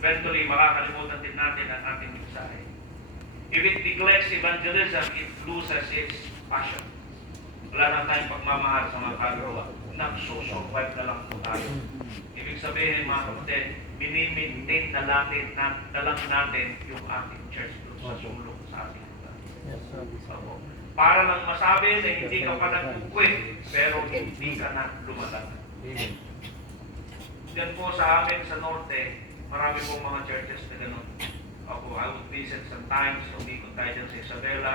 Eventually, makakalimutan din natin ang ating mensahe. If it neglects evangelism, it loses its passion. Wala na tayong pagmamahal sa mga kaluluwa. Nagsusurvive na lang po tayo. Ibig sabihin, mga kapatid, minimaintain na lang natin yung ating church doon sa sulok sa ating lugar. Para lang masabi na hindi ka pa nag-quit, pero hindi ka na lumalag. Diyan po sa amin sa norte, marami pong mga churches na gano'n. Ako, I would visit sometimes, umikot tayo dyan sa Isabela.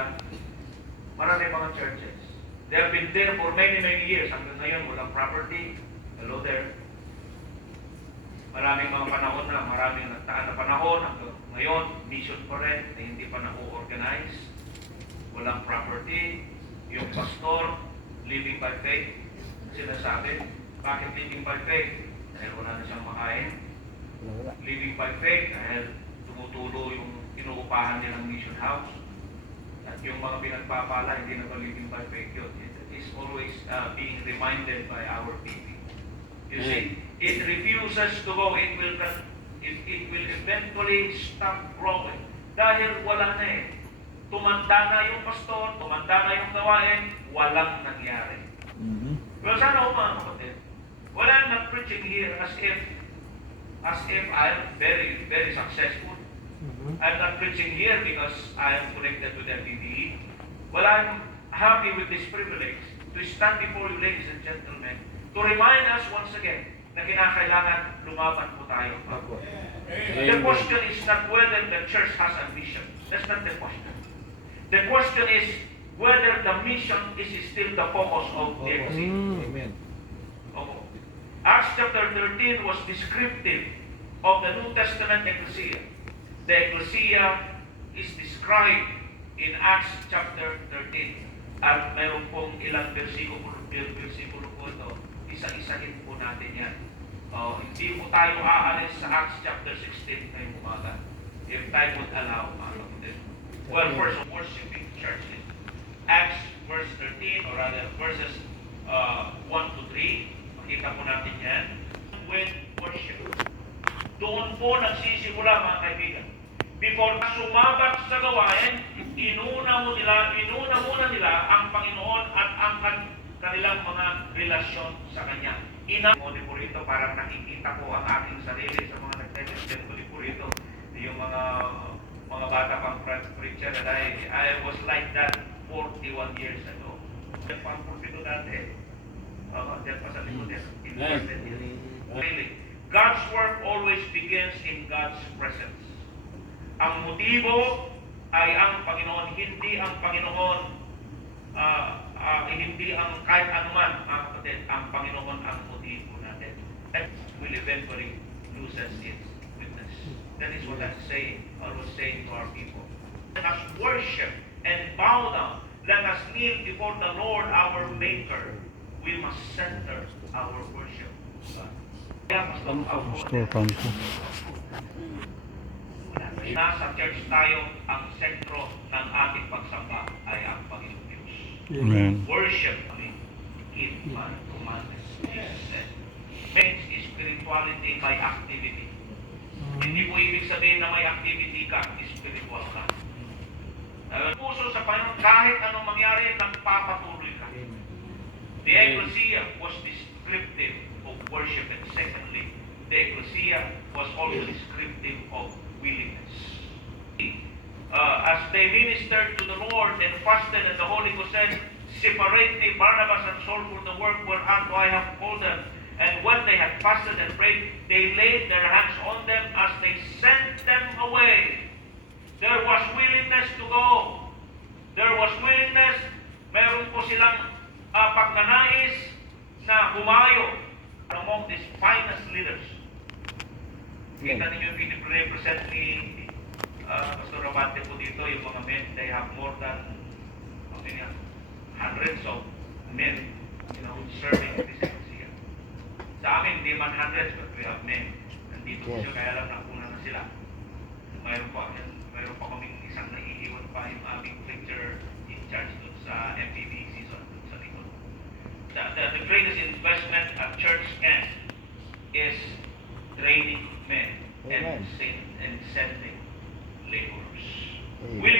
Marami mga churches. They have been there for many years. Hanggang ngayon, walang property. Hello there. Maraming mga panahon na, maraming nagtaan na panahon. Hanggang ngayon, mission pa rin na hindi pa na-organize. Walang property. Yung pastor, living by faith. Sinasabi, bakit living by faith? Dahil wala na siyang makain. Living by faith dahil tumutulo yung inuupahan nilang mission house. At yung mga pinagpapala, hindi na living by faith yun. It is always being reminded by our people. You see, it refuses to go. It will eventually stop growing. Dahil wala na eh. Tumanda na yung pastor, tumanda na yung gawain, walang nangyari. Well, sana mga kapatid, well, I'm not preaching here as if I'm very successful. I'm not preaching here because I am connected with FBBE. Well, I'm happy with this privilege to stand before you, ladies and gentlemen, to remind us once again na kinakailangan lumaban po tayo. The question is not whether the church has a mission. That's not the question. The question is whether the mission is still the focus of the ecclesia. Amen. Acts chapter 13 was descriptive of the New Testament ecclesia. The ecclesia is described in Acts chapter 13. At mayroon pong ilang versikulo po ito. Isa-isahin po natin yan. Hindi po tayo aalis sa Acts chapter 16 ngayong umaga. If time would allow, mga kapatid. Well, first, worshiping churches. Acts verse 13, or rather verses 1 to 3. Makita po natin yan. With worship. Doon po nagsisimula, mga kaibigan. Before sumabat sa gawain, inuna muna nila ang Panginoon at ang kanilang mga relasyon sa Kanya. Mo po rito, parang nakikita ko ang aking sarili sa mga nagtested ko po rito. Yung mga bata pang preacher, and I was like that 41 years ago. Diyan pa ang pulpito dati. Diyan pa sa likod yan. Really, God's work always begins in God's presence. Ang motibo ay ang Panginoon, hindi ang Panginoon, hindi ang kahit anuman, mga kapatid, ang Panginoon ang motibo natin. That will eventually loses its witness. That is what I'm saying, always saying to our people. Let us worship and bow down. Let us kneel before the Lord our Maker. We must center our worship to God. Pastor Panto. Nasa church tayo, ang sentro ng ating pagsamba ay ang Panginoon Diyos. Amen. Worship, keep my commandments, Jesus said. Means spirituality by activity. Hindi po ibig sabihin na may activity ka, spiritual ka. Puso sa Panginoon, kahit anong mangyari, nagpapatuloy ka. The ecclesia was descriptive of worship, and secondly, the ecclesia was also descriptive of willingness. As they ministered to the Lord and fasted, and the Holy Ghost said, "Separate me, Barnabas and Saul, for the work whereunto I have called them." And when they had fasted and prayed, they laid their hands on them as they sent them away. There was willingness to go. There was willingness. Meron po silang pagnanais na humayo among these finest leaders. Kita ninyo yung pinipresent ni Pastor Rabante po dito, yung mga men, they have more than hundreds of men, serving in this ecclesia. Sa amin, hindi man hundreds, but we have men. Nandito siya, kaya lang nakuna na sila. Mayroon pa kaming isang naiiwan pa yung aming preacher in charge dun sa MPB season dun sa likod. The greatest investment a church can is training men. Amen. and sending laborers. Amen. Will